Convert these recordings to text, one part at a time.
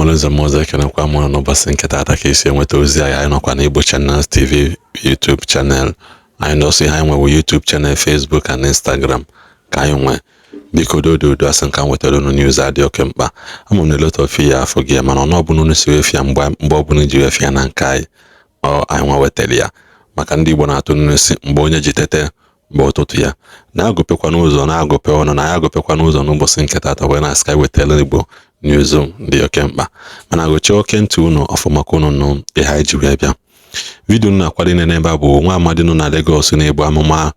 Omoloza moza kena kwa mwana no basi nketa atakisi enweta ozi anyị nọkwa na Igbo Channels TV YouTube channel. Anyị nọsi ha nwe YouTube channel, Facebook and Instagram ka anyị nwe. Biko dodo asị nka nwetara unu news adị oke mkpa. Ama m na lot of ya afọ gị mana ọ bụ unu si wefia mgbe ọbụla ji wefia na nke anyị anyị nwa wetara ya maka ndị Igbo na-atụ n'isi mgbe onye ji tete mgbe ụtụtụ ya na-agụpekwa n'ụzọ na-agụpe ọnụ na ya agụpekwa n'ụzọ n'ụbọchị nketa atọ wee na sky wetara Igbo news dị oke mkpa mana gochie oke ntị unu ọfụma ka unu nụ ihe anyị ji wee bịa. Vidio na-akwado n'ebe a bụ nwa amadi nọ na Lagos na-ebu amụma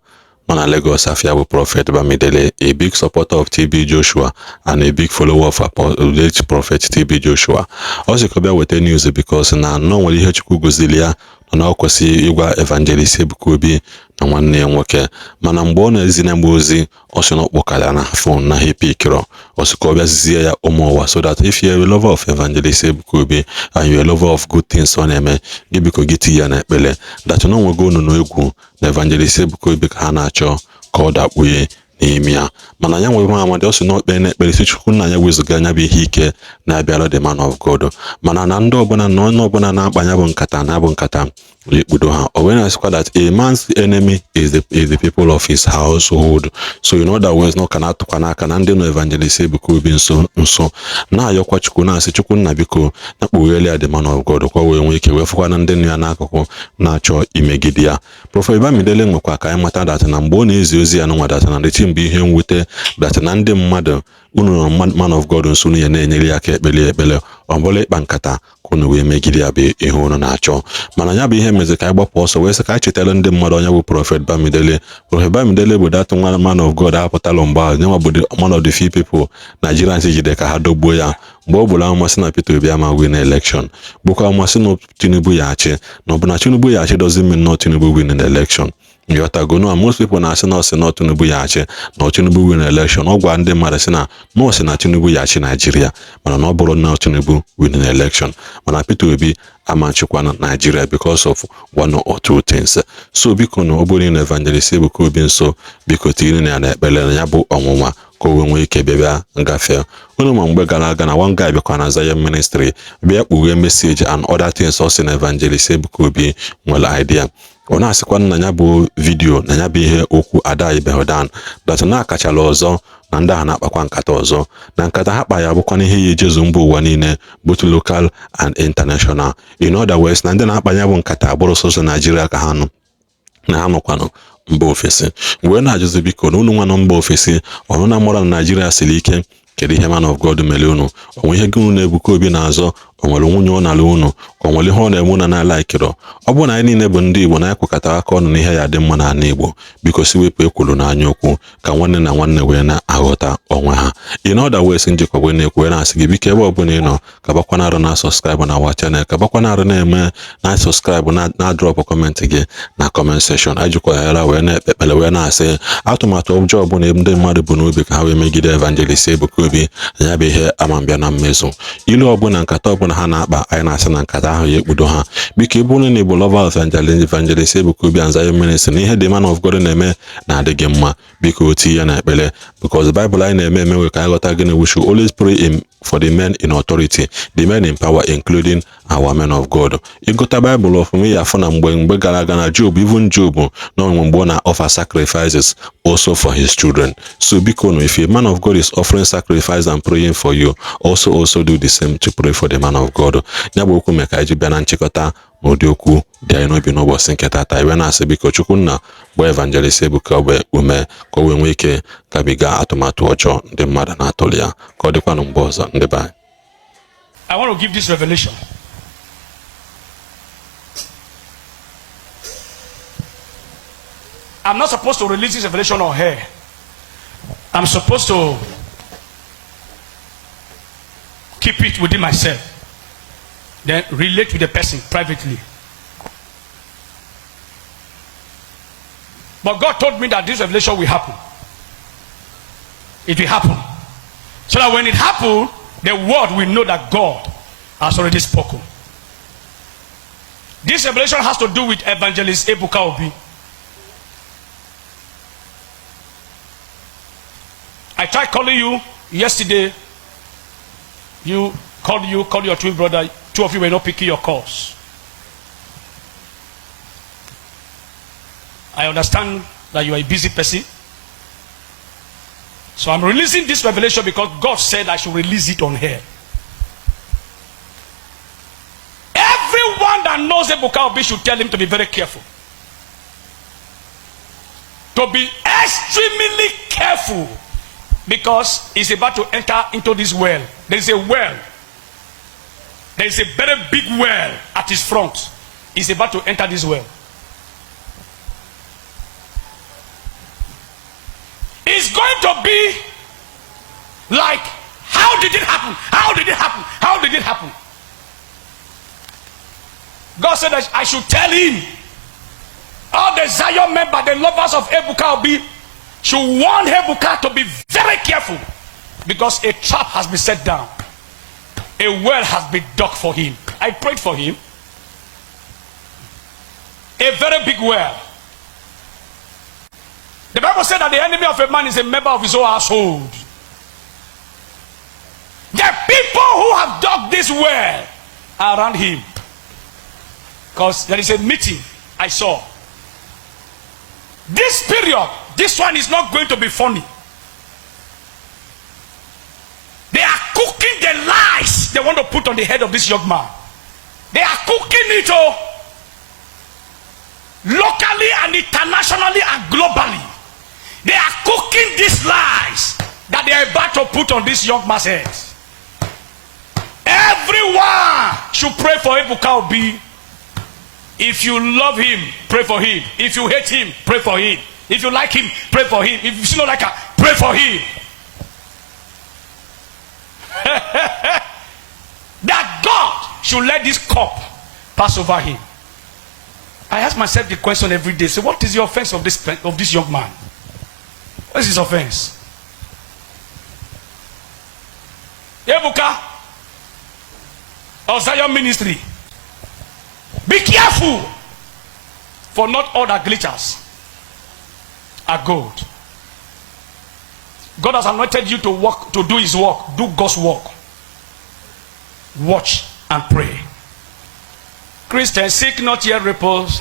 nọ na Lagos afia bụ Prophet Bamidele, a big supporter of TB Joshua and a big follower of late Prophet TB Joshua. Ọ sị ka bịa weta news because na nwere ihe Chukwu gozili ya na ọ kwesịrị ịgwa Evangelist Ebuka Obi na nwanne ya nwoke mana mgbe ọ na-ezi na mgbe ozi ọ sị na ọkpọkara na phone na hepikiro ọ sị ka ọ bịazie ya ụmụ ụwa so that if you're a lover of Evangelist Ebuka Obi and you're a lover of good things ọ na-eme gị biko gị tinye ya na ekpele that na onwego unu n'egwu na Evangelist Ebuka Obi ka ha na-achọ ka ọ dakpuye n'ime ya mana ya nwere amadi ọ sị na okpe na-ekpere si Chukwu nna ya wezuga anya bụ ihe ike na-abịara the man of God mana na ndị ọbụla na onye ọbụla na-akpanya bụ nkata na-abụ nkata ikpudo ha o wee na-asịkwa that a man's enemy is the people of his household. So in other words no kana atụkwa n'aka na ndị nọ Evangelist Ebuka Obi nso na-ayọkwa Chukwu na-asị Chukwu nna biko na-akpụgheli ya the man of God kwa wee nwee ike wee fụkwa na ndị nọ ya n'akụkụ na-achọ imegide ya. Prophet Bamidele nwekwa ka anyị mata dat na mgbe ọ na-ezi ozi ya n'ụwa dat na ndị mgbe ihe mwute dat na ndị mmadụ unu nọ man of God nso ya na-enyere ya aka ekpele ọ bụla ịkpa nkata ka unu wee megide ya bụ ihe unu na-achọ mana ya bụ ihe mezi ka anyị gbapụ ọsọ wee sị ka anyị chetara ndị mmadụ onye bụ Prophet Bamidele. Prophet Bamidele bụ dat nwa man of God apụtala mgbe ahụ nyenwa bụ one of the few people Nigerians jide ka ha dogbuo ya mgbe ọ bụla amasị na Peter Obi ama win election bụkwa amasị na Tinubu ya achị na ọbụna Tinubu ya achị doesn't mean not Tinubu win an election. Yotago no most people na asị na ọsị na Tinubu ya achị na Tinubu win election ọ gwa ndị mmadụ sị na nọọsị na Tinubu ya achị Nigeria mana na ọ bụrụ na Tinubu win an election mana Peter Obi amachikwa na Nigeria because of one or two things. So biko na ọ bụrụ na Evangelist Ebuka Obi nso biko tiri na ya na ekpele na ya bụ ọnwụnwa ka o nwee ike bịa ngafe unu ma mgbe gara aga na one guy bịakwa na Zion Ministry bịa kpughe message and other things ọ sị na Evangelist Ebuka Obi nwere idea ọ na-asịkwa na ya bụ vidio na ya bụ ihe okwu ada ibehodan dat na akachala ọzọ na ndị a na-akpakwa nkata ọzọ na nkata ha kpa ya bụkwa ihe ya ejezu mba ụwa niile both local and international. In other words na ndị na-akpa ya bụ nkata agbụrụ sọsọ Nigeria ka ha nọ na ha nọkwanụ mba ofesi wee na-ajụzi biko na unu nwa nọ mba ofesi ọnụ na mụra na Nigeria siri ike kedu ihe man of God mere unu onwe ihe gị unu Ebuka Obi na-azọ o nwere nwunye ọ na-alụ unu ka o nwere ihe ọ na-eme na na-ala ikiro ọ bụ na anyị niile bụ ndị Igbo na anyị kwekọtara aka ọnụ n'ihe ya dị mma na ala Igbo biko si wepụ ekwuru n'anya okwu ka nwanne na nwanne wee na-aghọta onwe ha. In other words njikwa wee na-ekwu wee na-asị gị biko ebe ọbụla ị nọ ka bakwana na subscribe na our channel ka bakwana na-eme na subscribe na drop comment gị na comment section ajikwa ya wee na-ekpekpele wee na-asị atụmatụ ọjọọ ọbụla ndị mmadụ bụ n'obi ka ha wee megide Evangelist Ebuka Obi na ya bụ ihe amambịa na mmezu ilu ọbụla nkata ọbụla ha na-akpa anyị na-asị na nkata ahụ ya ekpudo ha biko ebe unu na-ebu lover of Evangelist Ebuka Obi and Zion Ministry na ihe the man of God na-eme na-adịghị mma biko oti ya na ekpele because the Bible anyị na-eme emewe ka anyị ghọta gịnị we should always pray for the men in authority, the men in power, including our men of God. Ịgụta Bible of me afọ na mgbe gara aga na Job, even Job no mgbe ọ na offer sacrifices also for his children. So biko no, if a man of God is offering sacrifice and praying for you, also do the same to pray for the man of God. Ya bụ okwu meka iji bịa na nchịkọta n'ụdị okwu dị anyị n'obi n'ụbọchị nke tata iwe na-asị biko Chukwu nna gba Evangelist Ebuka Obi ume ka o wee nwee ike gabiga atụmatụ ọjọọ ndị mmadụ na-atụli ya ka ọ dịkwanụ mgbe ọzọ ndị be anyị. I want to give this revelation. I'm not supposed to release this revelation on here. I'm supposed to keep it within myself, then relate with the person privately. But God told me that this revelation will happen. It will happen. So that when it happens, the world will know that God has already spoken. This revelation has to do with Evangelist Ebuka Obi. I tried calling you yesterday. You called you, called your twin brother, two of you were not picking your calls. I understand that you are a busy person. So I'm releasing this revelation because God said I should release it on here. Everyone that knows Ebuka Obi should tell him to be very careful. To be extremely careful, because he's about to enter into this well. There is a well. There is a very big well at his front. He's about to enter this well. It's going to be like, how did it happen? How did it happen? How did it happen? God said that I should tell him. All the Zion members, the lovers of Ebuka Obi, should warn Ebuka to be very careful, because a trap has been set down. A well has been dug for him. I prayed for him. A very big well. The Bible said that the enemy of a man is a member of his own household. The people who have dug this well are around him. Because there is a meeting I saw. This period, this one is not going to be funny. They are cooking the lies they want to put on the head of this young man. They are cooking it locally and internationally and globally. They are cooking these lies that they are about to put on this young man's head. Everyone should pray for Ebuka Obi. If you love him, pray for him. If you hate him, pray for him. If you like him, pray for him. If you don't like her, pray for him. That God should let this cup pass over him. I ask myself the question every day. So what is the offense of this young man? What is his offense? Ebuka of Zion Ministry, be careful, for not all that glitters are gold. God has anointed you to work, to do his work. Do God's work. Watch and pray. Christians, seek not yet repose.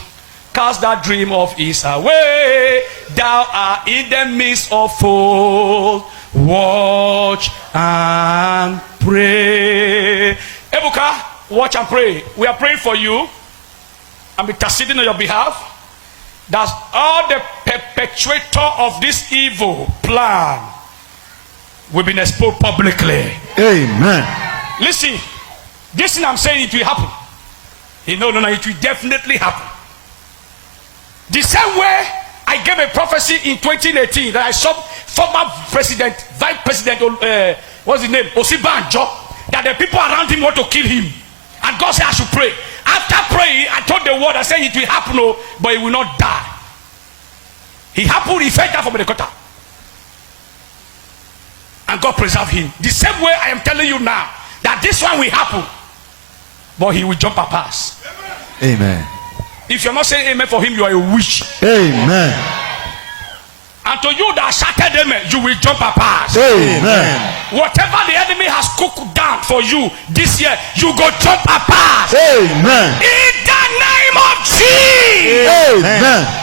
Cast that dream of ease away. Thou art in the midst of foes. Watch and pray. Ebuka, watch and pray. We are praying for you. I'm interceding on your behalf. That all the perpetrator of this evil plan will be exposed publicly. Amen. Listen, this thing I'm saying, it will happen. No, it will definitely happen. The same way I gave a prophecy in 2018 that I saw former president, vice president, what's his name, Osibanjo, that the people around him want to kill him. And God said I should pray. After praying, I told the word, I said it will happen, but he will not die. He happened, he fell down from the cutter. And God preserved him. The same way I am telling you now, that this one will happen, but he will jump a pass. Amen. If you're not saying amen for him, you are a witch. Amen. And to you that shouted amen, you will jump a pass. Amen. Whatever the enemy has cooked down for you this year, you go jump a pass. Amen. In the name of Jesus. Amen.